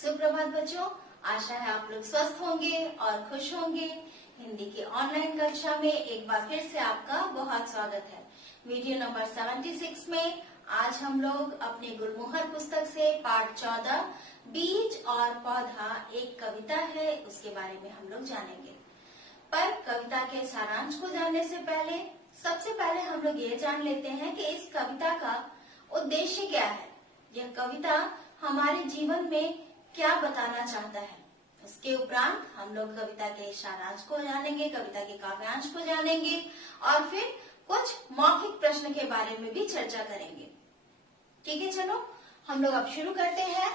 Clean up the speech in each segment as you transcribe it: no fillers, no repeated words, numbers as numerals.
सुप्रभात बच्चों, आशा है आप लोग स्वस्थ होंगे और खुश होंगे। हिंदी की ऑनलाइन कक्षा में एक बार फिर से आपका बहुत स्वागत है। वीडियो नंबर 76 में आज हम लोग अपने गुलमोहर पुस्तक से पाठ 14 बीज और पौधा एक कविता है, उसके बारे में हम लोग जानेंगे। पर कविता के सारांश को जानने से पहले सबसे पहले हम लोग ये जान लेते हैं कि इस कविता का उद्देश्य क्या है। यह कविता हमारे जीवन में क्या बताना चाहता है। उसके उपरांत हम लोग कविता के सारांश को जानेंगे, कविता के काव्यांश को जानेंगे और फिर कुछ मौखिक प्रश्न के बारे में भी चर्चा करेंगे। ठीक है, चलो हम लोग अब शुरू करते हैं।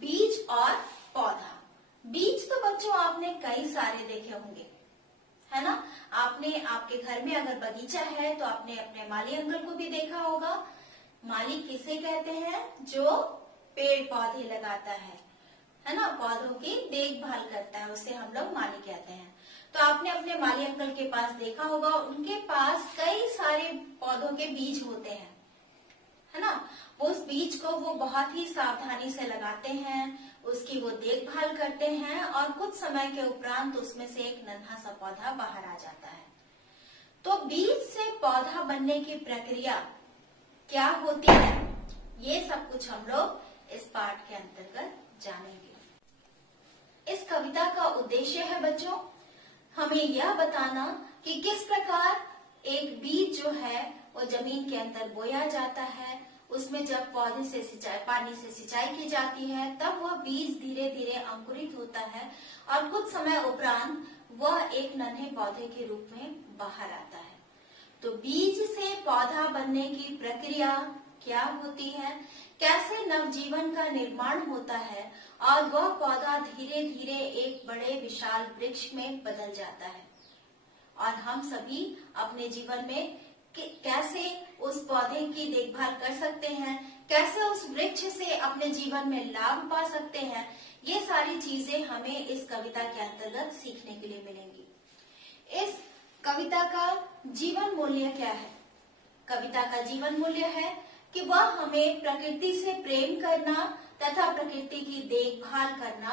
बीज और पौधा। बीज तो बच्चों आपने कई सारे देखे होंगे, है ना। आपने आपके घर में अगर बगीचा है तो आपने अपने माली अंकल को भी देखा होगा। माली किसे कहते हैं? जो पेड़ पौधे लगाता है ना, पौधों की देखभाल करता है, उसे हम लोग माली कहते हैं। तो आपने अपने माली अंकल के पास देखा होगा, उनके पास कई सारे पौधों के बीज होते हैं, है ना। उस बीज को वो बहुत ही सावधानी से लगाते हैं, उसकी वो देखभाल करते हैं और कुछ समय के उपरांत उसमें से एक नन्हा सा पौधा बाहर आ जाता है। तो बीज से पौधा बनने की प्रक्रिया क्या होती है, ये सब कुछ हम लोग इस पाठ के अंतर्गत जानेंगे। इस कविता का उद्देश्य है बच्चों हमें यह बताना कि किस प्रकार एक बीज जो है वो जमीन के अंदर बोया जाता है। उसमें जब पौधे से सिंचाई, पानी से सिंचाई की जाती है, तब वह बीज धीरे धीरे अंकुरित होता है और कुछ समय उपरांत वह एक नन्हे पौधे के रूप में बाहर आता है। तो बीज से पौधा बनने की प्रक्रिया क्या होती है, कैसे नवजीवन का निर्माण होता है और वह पौधा धीरे धीरे एक बड़े विशाल वृक्ष में बदल जाता है। और हम सभी अपने जीवन में कैसे उस पौधे की देखभाल कर सकते हैं, कैसे उस वृक्ष से अपने जीवन में लाभ पा सकते हैं, ये सारी चीजें हमें इस कविता के अंतर्गत सीखने के लिए मिलेंगी। इस कविता का जीवन मूल्य क्या है? कविता का जीवन मूल्य है कि वह हमें प्रकृति से प्रेम करना तथा प्रकृति की देखभाल करना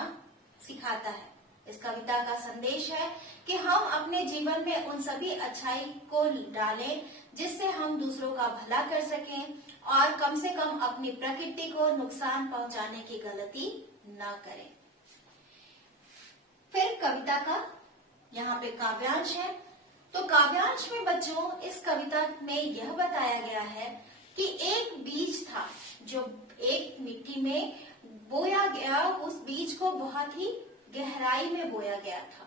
सिखाता है। इस कविता का संदेश है कि हम अपने जीवन में उन सभी अच्छाई को डालें जिससे हम दूसरों का भला कर सकें और कम से कम अपनी प्रकृति को नुकसान पहुंचाने की गलती न करें। फिर कविता का यहाँ पे काव्यांश है। तो काव्यांश में बच्चों इस कविता में यह बताया गया है कि एक बीज था जो एक मिट्टी में बोया गया, उस बीज को बहुत ही गहराई में बोया गया था।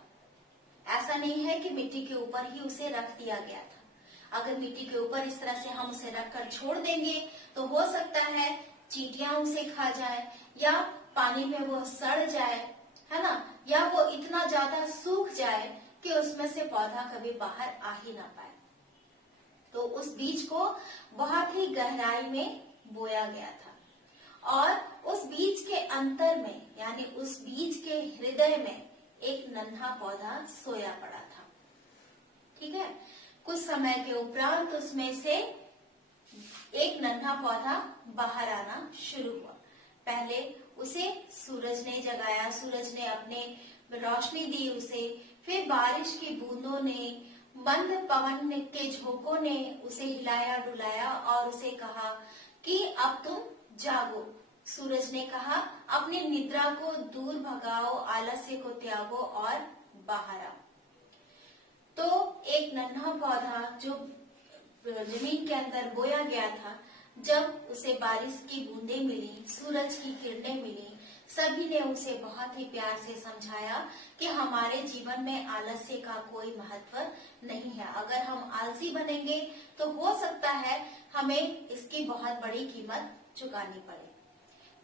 ऐसा नहीं है कि मिट्टी के ऊपर ही उसे रख दिया गया था। अगर मिट्टी के ऊपर इस तरह से हम उसे रखकर छोड़ देंगे तो हो सकता है चींटियां उसे खा जाए या पानी में वो सड़ जाए, है ना, या वो इतना ज्यादा सूख जाए कि उसमें से पौधा कभी बाहर आ ही ना पाए। तो उस बीज को बहुत ही गहराई में बोया गया था और उस बीज के अंतर में, यानी उस बीज के हृदय में एक नन्हा पौधा सोया पड़ा था। ठीक है, कुछ समय के उपरांत उसमें से एक नन्हा पौधा बाहर आना शुरू हुआ। पहले उसे सूरज ने जगाया, सूरज ने अपने रोशनी दी उसे, फिर बारिश की बूंदों ने, मंद पवन के झोंकों ने उसे हिलाया डुलाया और उसे कहा कि अब तुम जागो। सूरज ने कहा अपनी निद्रा को दूर भगाओ, आलस्य को त्यागो और बाहर आओ। तो एक नन्हा पौधा जो जमीन के अंदर बोया गया था, जब उसे बारिश की बूंदें मिली, सूरज की किरणें मिली, सभी ने उसे बहुत ही प्यार से समझाया कि हमारे जीवन में आलस्य का कोई महत्व नहीं है। अगर हम आलसी बनेंगे तो हो सकता है हमें इसकी बहुत बड़ी कीमत चुकानी पड़े।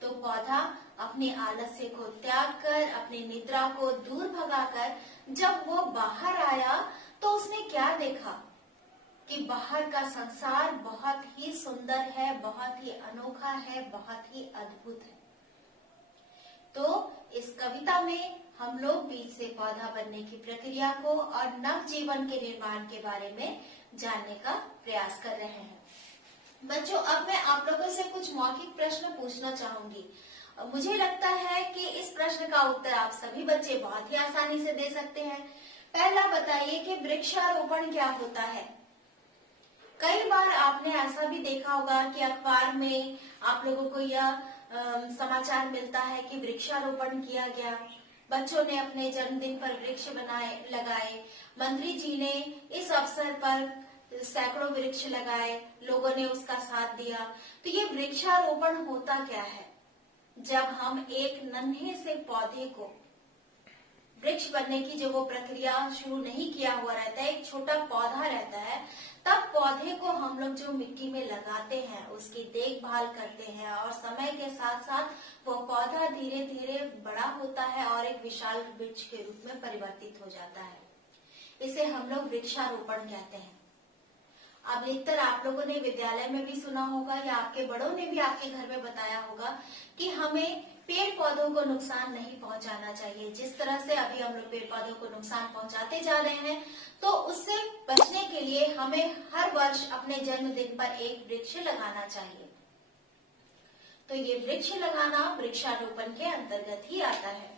तो पौधा अपने आलस्य को त्याग कर, अपनी निद्रा को दूर भगाकर जब वो बाहर आया तो उसने क्या देखा कि बाहर का संसार बहुत ही सुंदर है, बहुत ही अनोखा है, बहुत ही अद्भुत है। तो इस कविता में हम लोग बीज से पौधा बनने की प्रक्रिया को और नव जीवन के निर्माण के बारे में जानने का प्रयास कर रहे हैं। बच्चों अब मैं आप लोगों से कुछ मौखिक प्रश्न पूछना चाहूंगी मुझे लगता है कि इस प्रश्न का उत्तर आप सभी बच्चे बहुत ही आसानी से दे सकते हैं। पहला बताइए कि वृक्षारोपण क्या होता है। कई बार आपने ऐसा भी देखा होगा कि अखबार में आप लोगों को यह समाचार मिलता है कि वृक्षारोपण किया गया, बच्चों ने अपने जन्मदिन पर वृक्ष लगाए, मंत्री जी ने इस अवसर पर सैकड़ों वृक्ष लगाए, लोगों ने उसका साथ दिया। तो ये वृक्षारोपण होता क्या है? जब हम एक नन्हे से पौधे को वृक्ष बनने की जो वो प्रक्रिया शुरू नहीं किया हुआ रहता है, एक छोटा पौधा रहता है, तब पौधे को हम लोग जो मिट्टी में लगाते हैं, उसकी देखभाल करते हैं और समय के साथ साथ वो पौधा धीरे धीरे बड़ा होता है और एक विशाल वृक्ष के रूप में परिवर्तित हो जाता है। इसे हम लोग वृक्षारोपण कहते हैं। अब अधिकतर आप लोगों ने विद्यालय में भी सुना होगा या आपके बड़ों ने भी आपके घर में बताया होगा कि हमें पेड़ पौधों को नुकसान नहीं पहुंचाना चाहिए। जिस तरह से अभी हम लोग पेड़ पौधों को नुकसान पहुंचाते जा रहे हैं, तो उससे बचने के लिए हमें हर वर्ष अपने जन्मदिन पर एक वृक्ष लगाना चाहिए। तो ये वृक्ष लगाना वृक्षारोपण के अंतर्गत ही आता है।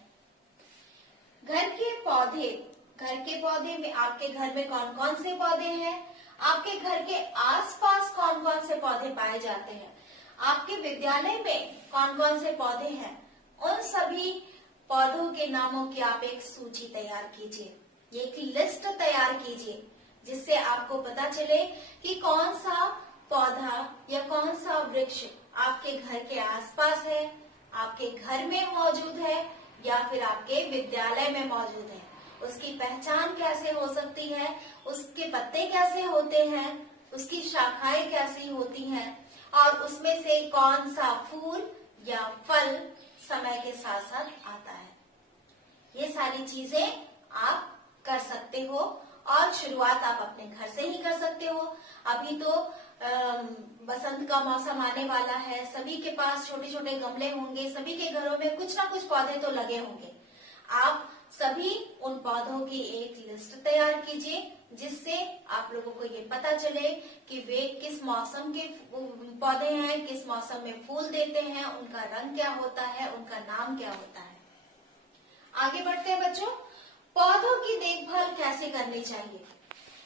घर के पौधे में आपके घर में कौन कौन से पौधे हैं? आपके घर के आसपास कौन कौन से पौधे पाए जाते हैं? आपके विद्यालय में कौन कौन से पौधे हैं? उन सभी पौधों के नामों की आप एक सूची तैयार कीजिए, एक लिस्ट तैयार कीजिए, जिससे आपको पता चले कि कौन सा पौधा या कौन सा वृक्ष आपके घर के आसपास है, आपके घर में मौजूद है या फिर आपके विद्यालय में मौजूद है। उसकी पहचान कैसे हो सकती है, उसके पत्ते कैसे होते हैं, उसकी शाखाएं कैसी होती हैं और उसमें से कौन सा फूल या फल समय के साथ साथ आता है। ये सारी चीजें आप कर सकते हो और शुरुआत आप अपने घर से ही कर सकते हो। अभी तो बसंत का मौसम आने वाला है, सभी के पास छोटे छोटे गमले होंगे, सभी के घरों में कुछ ना कुछ पौधे तो लगे होंगे। आप सभी उन पौधों की एक लिस्ट तैयार कीजिए, जिससे आप लोगों को ये पता चले कि वे किस मौसम के पौधे हैं, किस मौसम में फूल देते हैं, उनका रंग क्या होता है, उनका नाम क्या होता है। आगे बढ़ते हैं बच्चों, पौधों की देखभाल कैसे करनी चाहिए।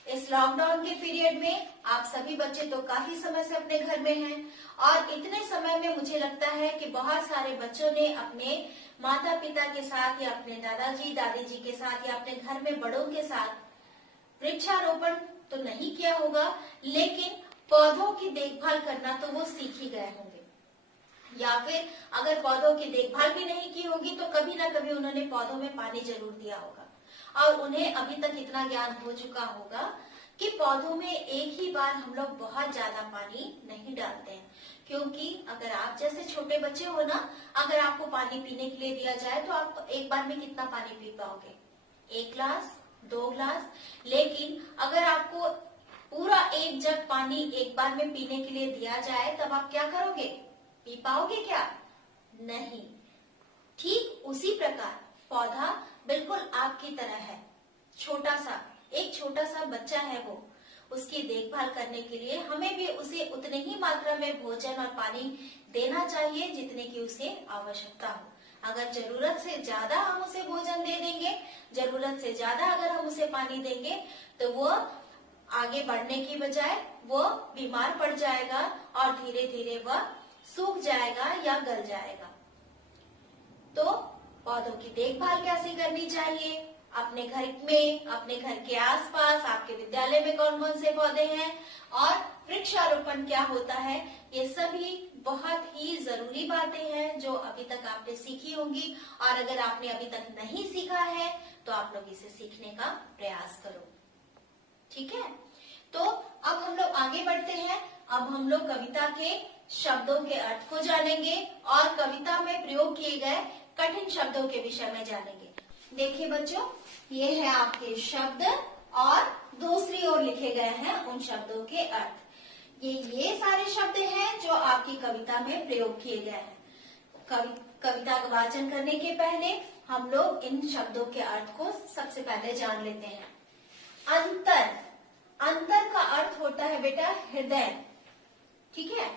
इस लॉकडाउन के पीरियड में आप सभी बच्चे तो काफी समय से अपने घर में हैं और इतने समय में मुझे लगता है कि बहुत सारे बच्चों ने अपने माता पिता के साथ या अपने दादाजी दादी जी के साथ या अपने घर में बड़ों के साथ वृक्षारोपण तो नहीं किया होगा, लेकिन पौधों की देखभाल करना तो वो सीख ही गए होंगे। या फिर अगर पौधों की देखभाल भी नहीं की होगी तो कभी ना कभी उन्होंने पौधों में पानी जरूर दिया होगा और उन्हें अभी तक इतना ज्ञान हो चुका होगा कि पौधों में एक ही बार हम लोग बहुत ज्यादा पानी नहीं डालते हैं। क्योंकि अगर आप जैसे छोटे बच्चे हो ना, अगर आपको पानी पीने के लिए दिया जाए तो आप एक बार में कितना पानी पी पाओगे? 1 गिलास, 2 गिलास। लेकिन अगर आपको पूरा 1 जग पानी एक बार में पीने के लिए दिया जाए तब आप क्या करोगे? पी पाओगे क्या? नहीं। ठीक उसी प्रकार पौधा बिल्कुल आपकी तरह है, एक छोटा सा बच्चा है वो। उसकी देखभाल करने के लिए हमें भी उसे उतने ही मात्रा में भोजन और पानी देना चाहिए जितने की उसे आवश्यकता हो। अगर जरूरत से ज्यादा हम उसे भोजन दे देंगे, जरूरत से ज्यादा अगर हम उसे पानी देंगे तो वो आगे बढ़ने की बजाय वो बीमार पड़ जाएगा और धीरे धीरे वह सूख जाएगा या गल जाएगा। तो पौधों की देखभाल कैसे करनी चाहिए? अपने घर में, अपने घर के आसपास, आपके विद्यालय में कौन कौन से पौधे हैं और वृक्षारोपण क्या होता है, ये सभी बहुत ही जरूरी बातें हैं जो अभी तक आपने सीखी होंगी। और अगर आपने अभी तक नहीं सीखा है तो आप लोग इसे सीखने का प्रयास करो। ठीक है, तो अब हम लोग आगे बढ़ते हैं। अब हम लोग कविता के शब्दों के अर्थ को जानेंगे और कविता में प्रयोग किए गए कठिन शब्दों के विषय में जानेंगे। देखिए बच्चों, ये है आपके शब्द और दूसरी ओर लिखे गए हैं उन शब्दों के अर्थ। ये सारे शब्द हैं जो आपकी कविता में प्रयोग किए गए हैं। कविता का वाचन करने के पहले हम लोग इन शब्दों के अर्थ को सबसे पहले जान लेते हैं। अंतर का अर्थ होता है बेटा हृदय। ठीक है,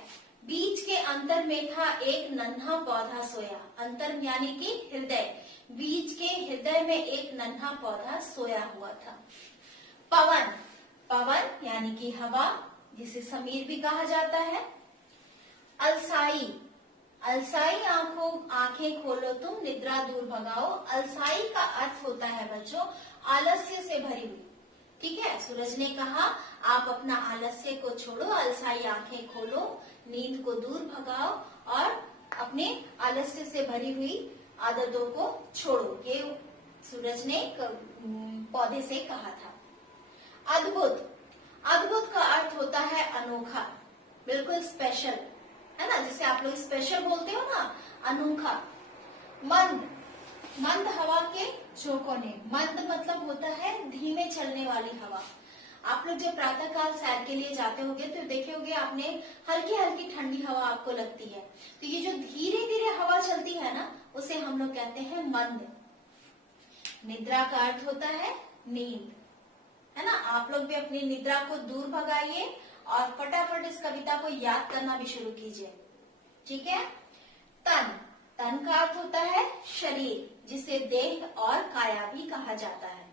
बीच के अंतर में था एक नन्हा पौधा सोया। अंतर यानी कि हृदय, बीच के हृदय में एक नन्हा पौधा सोया हुआ था। पवन, पवन यानी कि हवा, जिसे समीर भी कहा जाता है। अलसाई, अलसाई आंखें खोलो तुम निद्रा दूर भगाओ। अलसाई का अर्थ होता है बच्चों आलस्य से भरी हुई। ठीक है, सूरज ने कहा आप अपना आलस्य को छोड़ो, अलसाई आंखें खोलो, नींद को दूर भगाओ और अपने आलस्य से भरी हुई आदतों को छोड़ो। ये सूरज ने पौधे से कहा था। अद्भुत, अद्भुत का अर्थ होता है अनोखा, बिल्कुल स्पेशल, है ना, जिसे आप लोग स्पेशल बोलते हो ना, अनोखा। मंद, मंद हवा के झोंकोने, मंद मतलब होता है धीमे चलने वाली हवा। आप लोग जब प्रातः काल सैर के लिए जाते होंगे तो देखे होंगे आपने हल्की हल्की ठंडी हवा आपको लगती है, तो ये जो धीरे धीरे हवा चलती है ना, उसे हम लोग कहते हैं मंद। निद्रा का अर्थ होता है नींद, है ना। आप लोग भी अपनी निद्रा को दूर भगाइए और फटाफट इस कविता को याद करना भी शुरू कीजिए। ठीक है। तन, तन का अर्थ होता है शरीर, जिसे देह और काया भी कहा जाता है।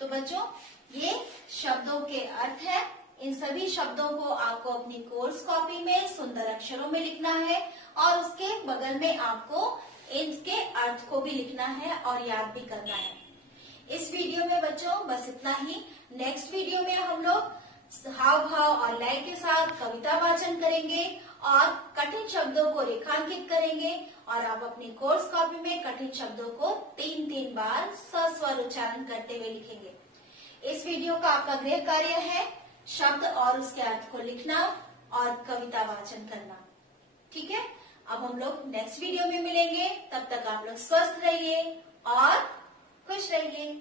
तो बच्चों ये शब्दों के अर्थ है। इन सभी शब्दों को आपको अपनी कोर्स कॉपी में सुंदर अक्षरों में लिखना है और उसके बगल में आपको इनके अर्थ को भी लिखना है और याद भी करना है। इस वीडियो में बच्चों बस इतना ही। नेक्स्ट वीडियो में हम लोग हाव भाव और लय के साथ कविता वाचन करेंगे और कठिन शब्दों को रेखांकित करेंगे और आप अपनी कोर्स कॉपी में कठिन शब्दों को 3-3 बार सस्वर उच्चारण करते हुए लिखेंगे। इस वीडियो का आपका गृह कार्य है शब्द और उसके अर्थ को लिखना और कविता वाचन करना। ठीक है, अब हम लोग नेक्स्ट वीडियो में मिलेंगे। तब तक आप लोग स्वस्थ रहिए और खुश रहिए।